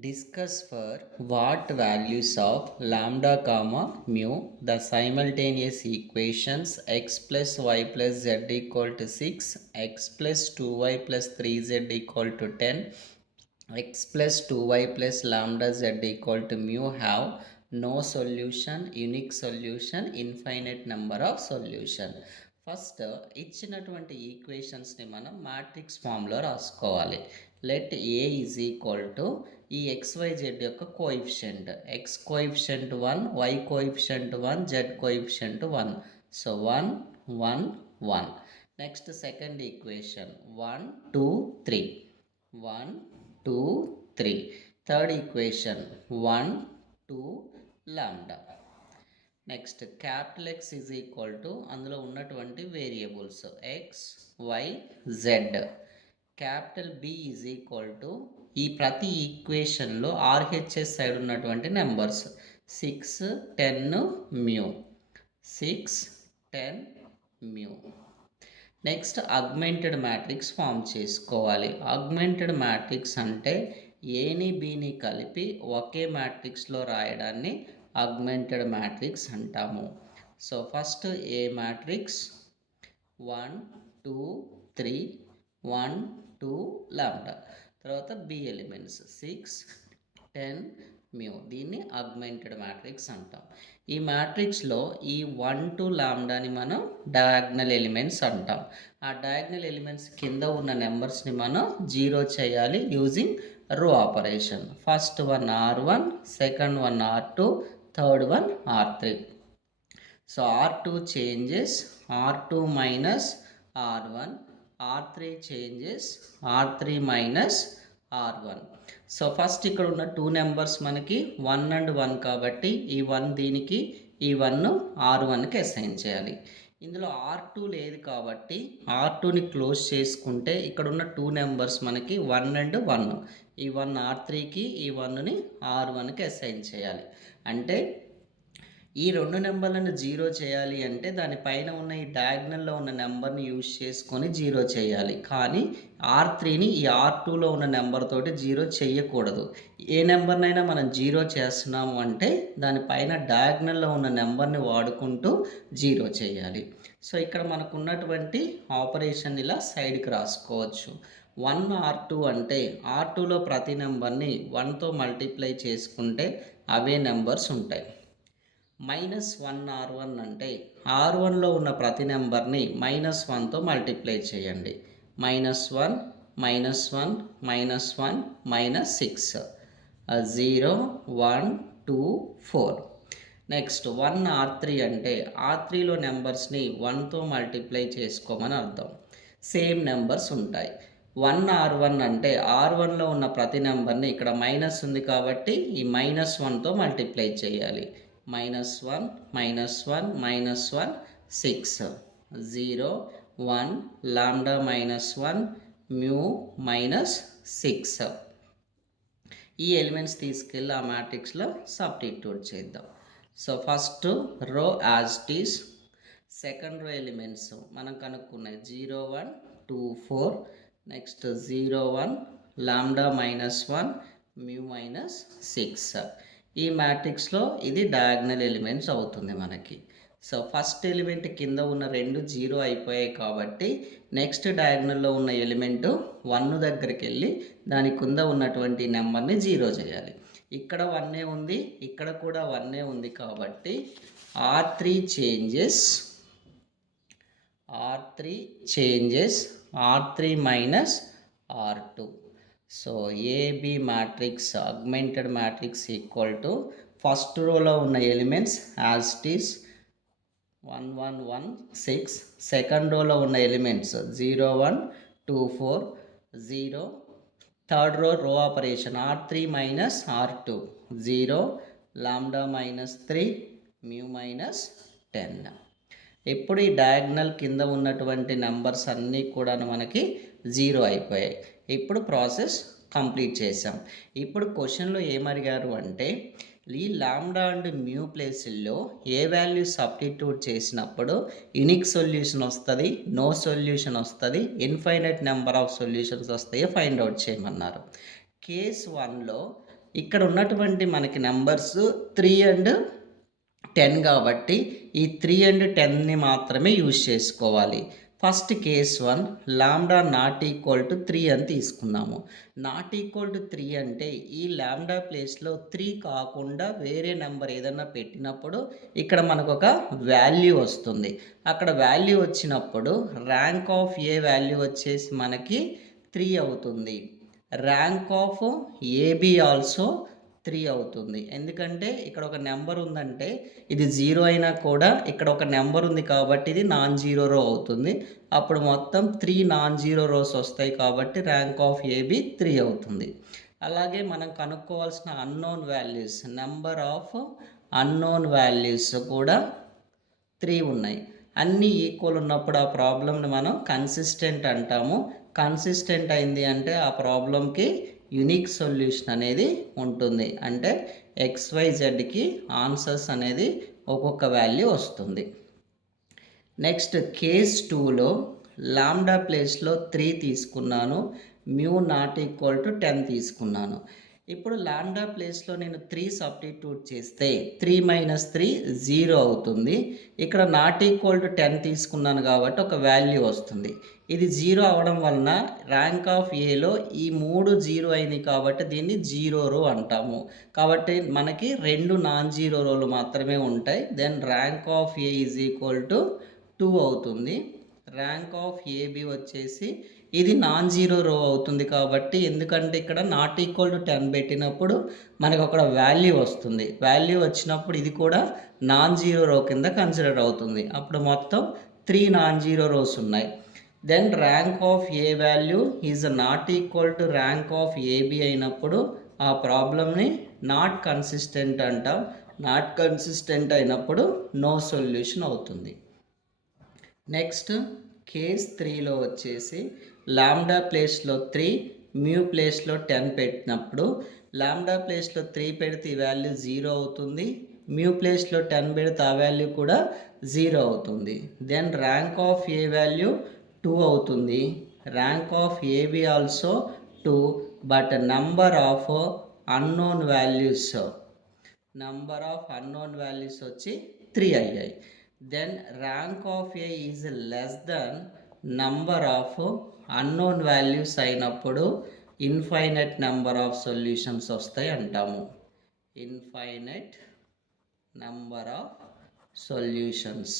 Discuss for what values of lambda comma mu the simultaneous equations x plus y plus z equal to 6, x plus 2y plus 3z equal to 10, x plus 2y plus lambda z equal to mu have no solution, unique solution, infinite number of solution. First ఇచ్చినటువంటి ఈక్వేషన్స్ని మనం matrix ఫామ్లో రాసుకోవాలి. Let A is equal to ఈ XYZ యొక్క coefficient, X coefficient 1, Y coefficient 1, Z coefficient 1. So 1 1 1. Next second equation 1 2 3, 1 2 3. Third equation 1 2 lambda. Next capital X is equal to అందులో ఉన్నటువంటి variables X Y Z. Capital B is equal to ఈ ప్రతి ఈక్వేషన్లో RHS side ఉన్నటువంటి numbers 6 10 mu, 6 10 mu. Next augmented matrix form చేసుకోవాలి. Augmented matrix అంటే ఏని బిని కలిపి ఒకే మ్యాట్రిక్స్లో రాయడాన్ని అగ్మెంటెడ్ మ్యాట్రిక్స్ అంటాము. So first A matrix 1 2 3 1 2 lambda. తర్వాత బి ఎలిమెంట్స్ 6 10 మ్యూ. దీన్ని అగ్మెంటెడ్ మ్యాట్రిక్స్ అంటాం. ఈ మ్యాట్రిక్స్లో ఈ 1 2 లాంబ్డాని మనం డయాగ్నల్ ఎలిమెంట్స్ అంటాం. ఆ డయాగ్నల్ ఎలిమెంట్స్ కింద ఉన్న నెంబర్స్ని మనం జీరో చేయాలి యూజింగ్ రో operation. First one R1, second one R2, third one R3. So R2 changes R2 minus R1, R3 changes R3 minus R1. So first ఇక్కడ ఉన్న టూ నెంబర్స్ మనకి 1 and 1 కాబట్టి ఈ 1 దీనికి, ఈ 1 R1కి అసైన్ చేయాలి. ఇందులో R2 లేదు కాబట్టి R2ని క్లోజ్ చేసుకుంటే ఇక్కడ ఉన్న టూ నెంబర్స్ మనకి 1 and 1. ఈ 1 R3కి, ఈ 1ని R1కి అసైన్ చేయాలి. అంటే ఈ రెండు నెంబర్లను జీరో చేయాలి అంటే దానిపైన ఉన్న ఈ డయాగ్నల్లో ఉన్న నెంబర్ని యూజ్ చేసుకొని జీరో చేయాలి. కానీ R3ని ఈ R2లో ఉన్న నెంబర్ తోటి జీరో చేయకూడదు. ఏ నెంబర్నైనా మనం జీరో చేస్తున్నాము అంటే దానిపైన డయాగ్నల్లో ఉన్న నెంబర్ని వాడుకుంటూ జీరో చేయాలి. సో ఇక్కడ మనకు ఉన్నటువంటి ఆపరేషన్ ఇలా సైడ్కి రాసుకోవచ్చు. 1 R2 అంటే R2లో ప్రతి నెంబర్ని 1తో మల్టిప్లై చేసుకుంటే అవే నెంబర్స్ ఉంటాయి. -1 R1 అంటే R1లో ఉన్న ప్రతి నెంబర్ని -1తో మల్టిప్లై చేయండి. -1 -1 -1 -6 0 1 2 4. నెక్స్ట్ 1 R3 అంటే R3లో నెంబర్స్ని 1తో మల్టిప్లై చేసుకోమని అర్థం. సేమ్ నెంబర్స్ ఉంటాయి. 1 R1 అంటే R1లో ఉన్న ప్రతి నెంబర్ని ఇక్కడ మైనస్ ఉంది కాబట్టి ఈ -1తో మల్టిప్లై చేయాలి. -1 -1 -1 6 0 1 లాంబ్డా -1 మ్యూ -6. ఈ ఎలిమెంట్స్ తీసుకెళ్ళి ఆ మ్యాట్రిక్స్లో సబ్స్టిట్యూట్ చేద్దాం. So first row as it is, second row elements మనం కనుక్కున్నాయి 0 1 2 4. Next 0 1 lambda -1 mu -6. ఈ మ్యాట్రిక్స్లో ఇది డయాగ్నల్ ఎలిమెంట్స్ అవుతుంది మనకి. సో ఫస్ట్ ఎలిమెంట్ కింద ఉన్న రెండు జీరో అయిపోయాయి కాబట్టి నెక్స్ట్ డయాగ్నల్లో ఉన్న ఎలిమెంట్ 1 దగ్గరికి వెళ్ళి దాని కింద ఉన్నటువంటి నెంబర్ని జీరో చేయాలి. ఇక్కడ 1 ఉంది, ఇక్కడ కూడా 1 ఉంది కాబట్టి R3 changes R3 minus R2. So AB matrix augmented matrix equal to first రోలో ఉన్న elements as it is 1 1 1 6. Second రోలో ఉన్న elements 0 1 2 4 0. Third row operation R3 minus R2 0 lambda -3 mu -10. ఇప్పుడు ఈ డయాగ్నల్ కింద ఉన్నటువంటి నెంబర్స్ అన్నీ కూడా మనకి జీరో అయిపోయాయి. ఇప్పుడు ప్రాసెస్ కంప్లీట్ చేసాం. ఇప్పుడు క్వశ్చన్లో ఏమడిగారు అంటే ఈ లాంబ్డా అండ్ మ్యూ ప్లేసుల్లో ఏ వాల్యూ సబ్స్టిట్యూట్ చేసినప్పుడు యూనిక్ సొల్యూషన్ వస్తుంది, నో సొల్యూషన్ వస్తుంది, ఇన్ఫైనైట్ నెంబర్ ఆఫ్ సొల్యూషన్స్ వస్తాయో ఫైండ్ అవుట్ చేయమన్నారు. కేస్ 1లో ఇక్కడ ఉన్నటువంటి మనకి నెంబర్స్ 3 అండ్ 10 కాబట్టి ఈ 3 అండ్ 10ని మాత్రమే యూజ్ చేసుకోవాలి. First case 1 lambda naught equal to 3 అని తీసుకున్నాము. నాట్ ఈక్వల్ టు 3 అంటే ఈ లాంబ్డా ప్లేస్లో 3 కాకుండా వేరే నెంబర్ ఏదన్నా పెట్టినప్పుడు ఇక్కడ మనకు ఒక వాల్యూ వస్తుంది. అక్కడ వాల్యూ వచ్చినప్పుడు ర్యాంక్ ఆఫ్ ఏ వాల్యూ వచ్చేసి మనకి 3 అవుతుంది. ర్యాంక్ ఆఫ్ ఏబి ఆల్సో 3 అవుతుంది. ఎందుకంటే ఇక్కడ ఒక నెంబర్ ఉందంటే ఇది 0 అయినా కూడా ఇక్కడ ఒక నెంబర్ ఉంది కాబట్టి ఇది నాన్ జీరో రో అవుతుంది. అప్పుడు మొత్తం 3 నాన్ జీరో రోస్ వస్తాయి కాబట్టి ర్యాంక్ ఆఫ్ ఏబి 3 అవుతుంది. అలాగే మనం కనుక్కోవాల్సిన unknown values, number of unknown values కూడా 3 ఉన్నాయి. అన్నీ ఈక్వల్ ఉన్నప్పుడు ఆ ప్రాబ్లమ్ని మనం కన్సిస్టెంట్ అంటాము. కన్సిస్టెంట్ అయింది అంటే ఆ ప్రాబ్లంకి యునిక్ సొల్యూషన్ అనేది ఉంటుంది. అంటే XYZకి ఆన్సర్స్ అనేది ఒక్కొక్క వాల్యూ వస్తుంది. నెక్స్ట్ కేస్ 2లో లాంబ్డా ప్లేస్లో 3 తీసుకున్నాను, మ్యూ నాట్ ఈక్వల్ టు 10 తీసుకున్నాను. ఇప్పుడు లాంబ్డా ప్లేస్లో నేను 3 సబ్స్టిట్యూట్ చేస్తే 3 మైనస్ 3 0 అవుతుంది. ఇక్కడ నాట్ ఈక్వల్ టు 10 తీసుకున్నాను కాబట్టి ఒక వాల్యూ వస్తుంది. ఇది 0 అవ్వడం వలన ర్యాంక్ ఆఫ్ ఏలో ఈ 3 0 అయినాయి కాబట్టి దీన్ని జీరో రో అంటాము. కాబట్టి మనకి 2 నాన్ జీరో రోలు మాత్రమే ఉంటాయి. Then rank of A is equal to 2 అవుతుంది. ర్యాంక్ ఆఫ్ ఏబి వచ్చేసి ఇది నాన్ జీరో రో అవుతుంది కాబట్టి, ఎందుకంటే ఇక్కడ నాట్ ఈక్వల్ టు 10 పెట్టినప్పుడు మనకు అక్కడ వాల్యూ వస్తుంది. వాల్యూ వచ్చినప్పుడు ఇది కూడా నాన్ జీరో రో కింద కన్సిడర్ అవుతుంది. అప్పుడు మొత్తం 3 నాన్ జీరో రోస్ ఉన్నాయి. Then rank of A value is not equal to rank of AB అయినప్పుడు ఆ ప్రాబ్లమ్ని నాట్ కన్సిస్టెంట్ అంటాం. నాట్ కన్సిస్టెంట్ అయినప్పుడు నో సొల్యూషన్ అవుతుంది. నెక్స్ట్ కేస్ 3లో వచ్చేసి లాంబ్డా ప్లేస్లో 3, మ్యూ ప్లేస్లో 10 పెట్టినప్పుడు లాంబ్డా ప్లేస్లో 3 పెడితే ఈ వాల్యూ 0 అవుతుంది. మ్యూ ప్లేస్లో 10 పెడితే ఆ వాల్యూ కూడా 0 అవుతుంది. Then rank of A value 2 అవుతుంది. Rank of AB also 2, but number of unknown values వచ్చి 3 అయ్యాయి. Then rank of A is less than number of unknown values అయినప్పుడు ఇన్ఫైనైట్ నెంబర్ ఆఫ్ సొల్యూషన్స్ వస్తాయి అంటాము. Infinite number of solutions.